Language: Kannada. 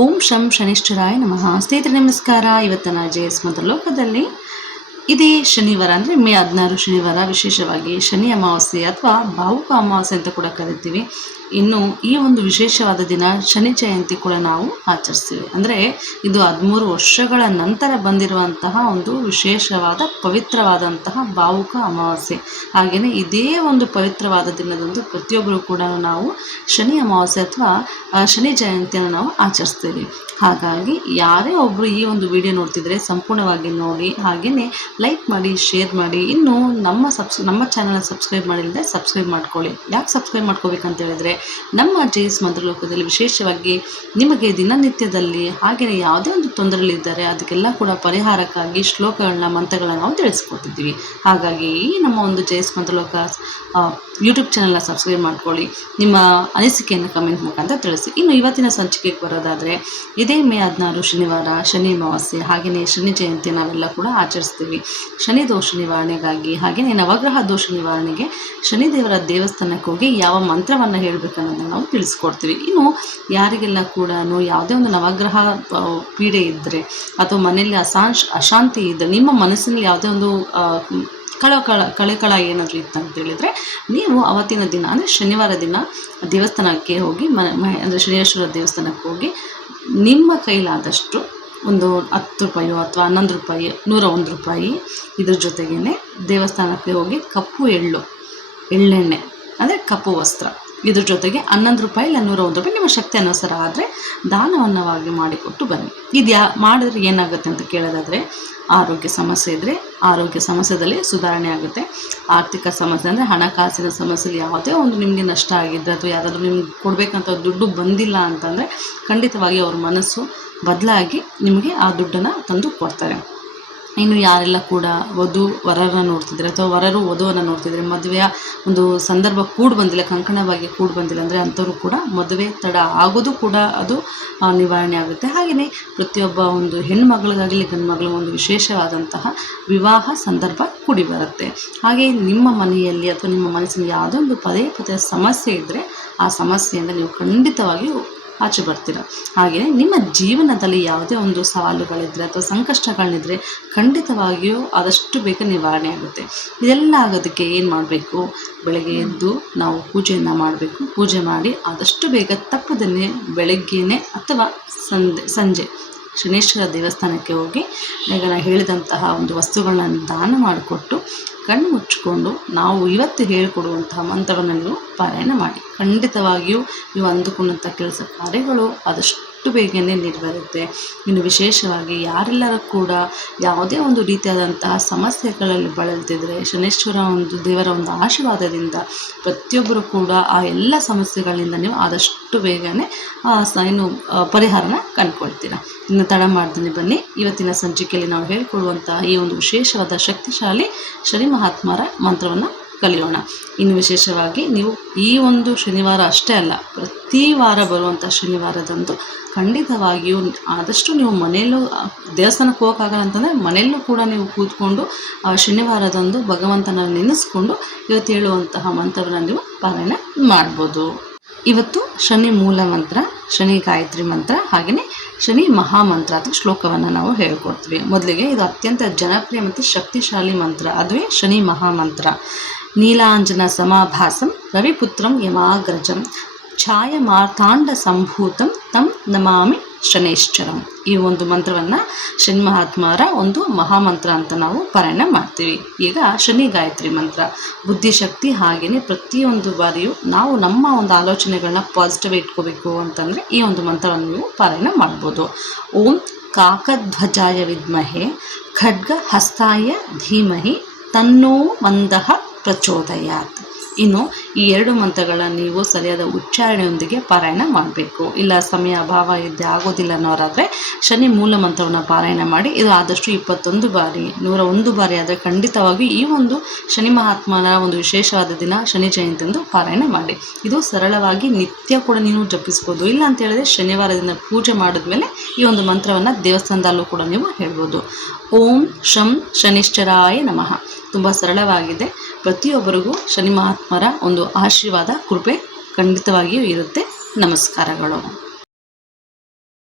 ಓಂ ಶಂ ಶನಿಶ್ಚರಾಯ ನಮಃ. ಸ್ನೇಹಿತರೆ ನಮಸ್ಕಾರ. ಇವತ್ತಿನ ಜೆಎಸ್ ಲೋಕದಲ್ಲಿ ಇದೇ ಶನಿವಾರ ಅಂದರೆ ಮೇ 16 ಶನಿವಾರ, ವಿಶೇಷವಾಗಿ ಶನಿ ಅಮಾವಾಸ್ಯೆ ಅಥವಾ ಭಾವುಕ ಅಮಾವಾಸ್ಯೆ ಅಂತ ಕೂಡ ಕರಿತೀವಿ. ಇನ್ನು ಈ ಒಂದು ವಿಶೇಷವಾದ ದಿನ ಶನಿ ಜಯಂತಿ ಕೂಡ ನಾವು ಆಚರಿಸ್ತೀವಿ. ಅಂದರೆ ಇದು 13 ವರ್ಷಗಳ ನಂತರ ಬಂದಿರುವಂತಹ ಒಂದು ವಿಶೇಷವಾದ ಪವಿತ್ರವಾದಂತಹ ಭಾವುಕ ಅಮಾವಾಸ್ಯೆ. ಹಾಗೆಯೇ ಇದೇ ಒಂದು ಪವಿತ್ರವಾದ ದಿನದಂದು ಪ್ರತಿಯೊಬ್ಬರು ಕೂಡ ನಾವು ಶನಿ ಅಮಾವಾಸ್ಯೆ ಅಥವಾ ಶನಿ ಜಯಂತಿಯನ್ನು ನಾವು ಆಚರಿಸ್ತೀವಿ. ಹಾಗಾಗಿ ಯಾರೇ ಒಬ್ಬರು ಈ ಒಂದು ವಿಡಿಯೋ ನೋಡ್ತಿದ್ರೆ ಸಂಪೂರ್ಣವಾಗಿ ನೋಡಿ, ಹಾಗೆಯೇ ಲೈಕ್ ಮಾಡಿ, ಶೇರ್ ಮಾಡಿ. ಇನ್ನು ನಮ್ಮ ಚಾನಲ್ನ ಸಬ್ಸ್ಕ್ರೈಬ್ ಮಾಡಿಲ್ಲದೆ ಸಬ್ಸ್ಕ್ರೈಬ್ ಮಾಡ್ಕೊಳ್ಳಿ. ಯಾಕೆ ಸಬ್ಸ್ಕ್ರೈಬ್ ಮಾಡ್ಕೋಬೇಕಂತ ಹೇಳಿದರೆ ನಮ್ಮ ಜೆಎಸ್ ಮಂತ್ರಲೋಕದಲ್ಲಿ ವಿಶೇಷವಾಗಿ ನಿಮಗೆ ದಿನನಿತ್ಯದಲ್ಲಿ ಹಾಗೆಯೇ ಯಾವುದೇ ಒಂದು ತೊಂದರೆಗಳಿದ್ದರೆ ಅದಕ್ಕೆಲ್ಲ ಕೂಡ ಪರಿಹಾರಕ್ಕಾಗಿ ಶ್ಲೋಕಗಳನ್ನ, ಮಂತ್ರಗಳನ್ನ ನಾವು ತಿಳಿಸ್ಕೊಟ್ಟಿದ್ದೀವಿ. ಹಾಗಾಗಿ ಈ ನಮ್ಮ ಒಂದು ಜೆಎಸ್ ಮಂತ್ರಲೋಕ ಯೂಟ್ಯೂಬ್ ಚಾನಲ್ನ ಸಬ್ಸ್ಕ್ರೈಬ್ ಮಾಡ್ಕೊಳ್ಳಿ. ನಿಮ್ಮ ಅನಿಸಿಕೆಯನ್ನು ಕಮೆಂಟ್ ಮುಖಾಂತರ ತಿಳಿಸಿ. ಇನ್ನು ಇವತ್ತಿನ ಸಂಚಿಕೆಗೆ ಬರೋದಾದರೆ ಇದೇ ಮೇ 16 ಶನಿವಾರ, ಶನಿ ಅಮಾವಾಸ್ಯೆ, ಹಾಗೆಯೇ ಶನಿ ಜಯಂತಿ ನಾವೆಲ್ಲ ಕೂಡ ಆಚರಿಸ್ತೀವಿ. ಶನಿ ದೋಷ ನಿವಾರಣೆಗಾಗಿ ಹಾಗೆಯೇ ನವಗ್ರಹ ದೋಷ ನಿವಾರಣೆಗೆ ಶನಿದೇವರ ದೇವಸ್ಥಾನಕ್ಕೆ ಹೋಗಿ ಯಾವ ಮಂತ್ರವನ್ನು ಹೇಳಬೇಕನ್ನೋದನ್ನು ನಾವು ತಿಳಿಸ್ಕೊಡ್ತೀವಿ. ಇನ್ನು ಯಾರಿಗೆಲ್ಲ ಕೂಡ ಯಾವುದೇ ಒಂದು ನವಗ್ರಹ ಪೀಡೆ ಇದ್ದರೆ ಅಥವಾ ಮನೆಯಲ್ಲಿ ಅಶಾಂತಿ ಇದ್ದರೆ, ನಿಮ್ಮ ಮನಸ್ಸಿನಲ್ಲಿ ಯಾವುದೇ ಒಂದು ಕಳೆಕಳ ಏನಾದರೂ ಇತ್ತಂತ ಹೇಳಿದರೆ ನೀವು ಅವತ್ತಿನ ದಿನ ಅಂದರೆ ಶನಿವಾರ ದಿನ ದೇವಸ್ಥಾನಕ್ಕೆ ಹೋಗಿ ಅಂದರೆ ಶನೇಶ್ವರ ದೇವಸ್ಥಾನಕ್ಕೆ ಹೋಗಿ ನಿಮ್ಮ ಕೈಲಾದಷ್ಟು ಒಂದು 10 ರೂಪಾಯೋ ಅಥವಾ 11 ರೂಪಾಯಿ, 101 ರೂಪಾಯಿ, ಇದ್ರ ಜೊತೆಗೇ ದೇವಸ್ಥಾನಕ್ಕೆ ಹೋಗಿ ಕಪ್ಪು ಎಳ್ಳೆಣ್ಣೆ ಅಂದರೆ ಕಪ್ಪು ವಸ್ತ್ರ, ಇದ್ರ ಜೊತೆಗೆ 11 ರೂಪಾಯಿ ಇಲ್ಲ 101 ರೂಪಾಯಿ ನಿಮ್ಮ ಶಕ್ತಿ ಅನುಸಾರ ಆದರೆ ದಾನವನ್ನವಾಗಿ ಮಾಡಿಕೊಟ್ಟು ಬನ್ನಿ. ಇದು ಮಾಡಿದ್ರೆ ಏನಾಗುತ್ತೆ ಅಂತ ಕೇಳೋದಾದರೆ, ಆರೋಗ್ಯ ಸಮಸ್ಯೆ ಇದ್ದರೆ ಆರೋಗ್ಯ ಸಮಸ್ಯೆದಲ್ಲಿ ಸುಧಾರಣೆ ಆಗುತ್ತೆ. ಆರ್ಥಿಕ ಸಮಸ್ಯೆ ಅಂದರೆ ಹಣಕಾಸಿನ ಸಮಸ್ಯೆಯಲ್ಲಿ ಯಾವುದೇ ಒಂದು ನಿಮಗೆ ನಷ್ಟ ಆಗಿದ್ದರೆ ಅಥವಾ ಯಾರಾದರೂ ನಿಮ್ಗೆ ಕೊಡಬೇಕಂತ ದುಡ್ಡು ಬಂದಿಲ್ಲ ಅಂತಂದರೆ ಖಂಡಿತವಾಗಿ ಅವ್ರ ಮನಸ್ಸು ಬದಲಾಗಿ ನಿಮಗೆ ಆ ದುಡ್ಡನ್ನು ತಂದು ಕೊಡ್ತಾರೆ. ಇನ್ನು ಯಾರೆಲ್ಲ ಕೂಡ ವರರನ್ನ ನೋಡ್ತಿದ್ರೆ ಅಥವಾ ವರರು ವಧುವನ್ನು ನೋಡ್ತಿದ್ರೆ, ಮದುವೆಯ ಒಂದು ಸಂದರ್ಭ ಬಂದಿಲ್ಲ, ಕಂಕಣವಾಗಿ ಬಂದಿಲ್ಲ ಅಂದರೆ ಅಂಥವ್ರು ಕೂಡ ಮದುವೆ ತಡ ಆಗೋದು ಕೂಡ ಅದು ನಿವಾರಣೆ ಆಗುತ್ತೆ. ಹಾಗೆಯೇ ಪ್ರತಿಯೊಬ್ಬ ಒಂದು ಹೆಣ್ಣುಮಗಳಿಗಾಗಲಿ ಗಂಡು ಮಗಳು ಒಂದು ವಿಶೇಷವಾದಂತಹ ವಿವಾಹ ಸಂದರ್ಭ ಕೂಡಿ ಬರುತ್ತೆ. ಹಾಗೆ ನಿಮ್ಮ ಮನೆಯಲ್ಲಿ ಅಥವಾ ನಿಮ್ಮ ಮನಸ್ಸಿನಲ್ಲಿ ಯಾವುದೋ ಒಂದು ಪದೇ ಸಮಸ್ಯೆ ಇದ್ದರೆ ಆ ಸಮಸ್ಯೆಯಿಂದ ನೀವು ಖಂಡಿತವಾಗಿಯೂ ಆಚೆ ಬರ್ತೀರ. ಹಾಗೆಯೇ ನಿಮ್ಮ ಜೀವನದಲ್ಲಿ ಯಾವುದೇ ಒಂದು ಸವಾಲುಗಳಿದ್ದರೆ ಅಥವಾ ಸಂಕಷ್ಟಗಳಿದ್ದರೆ ಖಂಡಿತವಾಗಿಯೂ ಆದಷ್ಟು ಬೇಗ ನಿವಾರಣೆ ಆಗುತ್ತೆ. ಇದೆಲ್ಲ ಆಗೋದಕ್ಕೆ ಏನು ಮಾಡಬೇಕು? ಬೆಳಗ್ಗೆ ಎದ್ದು ನಾವು ಪೂಜೆಯನ್ನು ಮಾಡಬೇಕು. ಪೂಜೆ ಮಾಡಿ ಆದಷ್ಟು ಬೇಗ ತಪ್ಪದೇ ಬೆಳಗ್ಗೆಯೇ ಅಥವಾ ಸಂಜೆ ಶನೇಶ್ವರ ದೇವಸ್ಥಾನಕ್ಕೆ ಹೋಗಿ ಈಗ ನಾನು ಹೇಳಿದಂತಹ ಒಂದು ವಸ್ತುಗಳನ್ನ ದಾನ ಮಾಡಿಕೊಟ್ಟು ಕಣ್ಣು ಮುಚ್ಚಿಕೊಂಡು ನಾವು ಇವತ್ತು ಹೇಳಿಕೊಡುವಂತಹ ಮಂತ್ರವನ್ನು ನೀವು ಪಾರಾಯಣ ಮಾಡಿ. ಖಂಡಿತವಾಗಿಯೂ ನೀವು ಅಂದುಕೊಂಡಂಥ ಕೆಲಸ ಕಾರ್ಯಗಳು ಆದಷ್ಟು ಬೇಗನೆ ನೆರವೇರುತ್ತೆ. ಇನ್ನು ವಿಶೇಷವಾಗಿ ಯಾರೆಲ್ಲರೂ ಕೂಡ ಯಾವುದೇ ಒಂದು ರೀತಿಯಾದಂತಹ ಸಮಸ್ಯೆಗಳಲ್ಲಿ ಬಳಲ್ತಿದ್ರೆ ಶನೇಶ್ವರ ಒಂದು ದೇವರ ಒಂದು ಆಶೀರ್ವಾದದಿಂದ ಪ್ರತಿಯೊಬ್ಬರು ಕೂಡ ಆ ಎಲ್ಲ ಸಮಸ್ಯೆಗಳಿಂದ ನೀವು ಆದಷ್ಟು ಬೇಗನೆ ಪರಿಹಾರನ ಕಂಡುಕೊಳ್ತೀರ. ಇನ್ನು ತಡ ಮಾಡ್ದೇ ಬನ್ನಿ. ಇವತ್ತಿನ ಸಂಚಿಕೆಯಲ್ಲಿ ನಾವು ಹೇಳಿಕೊಡುವಂತಹ ಈ ಒಂದು ವಿಶೇಷವಾದ ಶಕ್ತಿಶಾಲಿ ಶನಿ ಮಹಾತ್ಮರ ಮಂತ್ರವನ್ನು ಕಲಿಯೋಣ. ಇನ್ನು ವಿಶೇಷವಾಗಿ ನೀವು ಈ ಒಂದು ಶನಿವಾರ ಅಷ್ಟೇ ಅಲ್ಲ, ಪ್ರತಿ ವಾರ ಬರುವಂಥ ಶನಿವಾರದಂದು ಖಂಡಿತವಾಗಿಯೂ ಆದಷ್ಟು ನೀವು ಮನೆಯಲ್ಲೂ ದೇವಸ್ಥಾನಕ್ಕೆ ಹೋಗೋಕ್ಕಾಗಲ್ಲ ಅಂತಂದರೆ ಮನೆಯಲ್ಲೂ ಕೂಡ ನೀವು ಕೂತ್ಕೊಂಡು ಶನಿವಾರದಂದು ಭಗವಂತನ ನೆನೆಸ್ಕೊಂಡು ಇವತ್ತು ಹೇಳುವಂತಹ ಮಂತ್ರವನ್ನು ನೀವು ಪಾರಾಯಣ ಮಾಡ್ಬೋದು. ಇವತ್ತು ಶನಿ ಮೂಲ ಮಂತ್ರ, ಶನಿ ಗಾಯತ್ರಿ ಮಂತ್ರ, ಹಾಗೆಯೇ ಶನಿ ಮಹಾಮಂತ್ರ ಅಥವಾ ಶ್ಲೋಕವನ್ನು ನಾವು ಹೇಳ್ಕೊಡ್ತೀವಿ. ಮೊದಲಿಗೆ ಇದು ಅತ್ಯಂತ ಜನಪ್ರಿಯ ಮತ್ತು ಶಕ್ತಿಶಾಲಿ ಮಂತ್ರ, ಅದುವೇ ಶನಿ ಮಹಾಮಂತ್ರ. ನೀಲಾಂಜನ ಸಮಾಭಾಸಂ ರವಿಪುತ್ರಂ ಯಮಾಗ್ರಜಂ ಛಾಯ ಮಾರ್ತಾಂಡ ಸಂಭೂತಂ ತಂ ನಮಾಮಿ ಶನೇಶ್ಚರಂ. ಈ ಒಂದು ಮಂತ್ರವನ್ನು ಶನಿ ಮಹಾತ್ಮರ ಒಂದು ಮಹಾಮಂತ್ರ ಅಂತ ನಾವು ಪಾರಾಯಣ ಮಾಡ್ತೀವಿ. ಈಗ ಶನಿ ಗಾಯತ್ರಿ ಮಂತ್ರ ಬುದ್ಧಿಶಕ್ತಿ, ಹಾಗೆಯೇ ಪ್ರತಿಯೊಂದು ಬಾರಿಯೂ ನಾವು ನಮ್ಮ ಒಂದು ಆಲೋಚನೆಗಳನ್ನ ಪಾಸಿಟಿವ್ ಇಟ್ಕೋಬೇಕು ಅಂತಂದರೆ ಈ ಒಂದು ಮಂತ್ರವನ್ನು ನೀವು ಪಾರಾಯಣ ಮಾಡ್ಬೋದು. ಓಂ ಕಾಕಧ್ವಜಾಯ ವಿದ್ಮಹೆ ಖಡ್ಗ ಹಸ್ತಾಯ ಧೀಮಹಿ ತನ್ನೋ ಮಂದಃ ಪ್ರಚೋದಯಾತ್. ಇನ್ನು ಈ 2 ಮಂತ್ರಗಳನ್ನು ನೀವು ಸರಿಯಾದ ಉಚ್ಚಾರಣೆಯೊಂದಿಗೆ ಪಾರಾಯಣ ಮಾಡಬೇಕು. ಇಲ್ಲ ಸಮಯ ಅಭಾವ ಇದ್ದೇ ಆಗೋದಿಲ್ಲ ಅನ್ನೋರಾದರೆ ಶನಿ ಮೂಲ ಮಂತ್ರವನ್ನು ಪಾರಾಯಣ ಮಾಡಿ. ಇದು ಆದಷ್ಟು 21 ಬಾರಿ, 101 ಬಾರಿ ಆದರೆ ಖಂಡಿತವಾಗಿ ಈ ಒಂದು ಶನಿ ಮಹಾತ್ಮನ ಒಂದು ವಿಶೇಷವಾದ ದಿನ ಶನಿ ಜಯಂತಿಯಂದು ಪಾರಾಯಣ ಮಾಡಿ. ಇದು ಸರಳವಾಗಿ ನಿತ್ಯ ಕೂಡ ನೀವು ಜಪಿಸ್ಬೋದು. ಇಲ್ಲ ಅಂತ ಹೇಳಿದ್ರೆ ಶನಿವಾರದಿಂದ ಪೂಜೆ ಮಾಡಿದ್ಮೇಲೆ ಈ ಒಂದು ಮಂತ್ರವನ್ನು ದೇವಸ್ಥಾನದಲ್ಲೂ ಕೂಡ ನೀವು ಹೇಳ್ಬೋದು. ಓಂ ಶಂ ಶನಿಶ್ಚರಾಯ ನಮಃ. ತುಂಬ ಸರಳವಾಗಿದೆ. ಪ್ರತಿಯೊಬ್ಬರಿಗೂ ಶನಿ ಮಹಾತ್ಮರ ಒಂದು ಆಶೀರ್ವಾದ, ಕೃಪೆ ಖಂಡಿತವಾಗಿಯೂ ಇರುತ್ತೆ. ನಮಸ್ಕಾರಗಳು.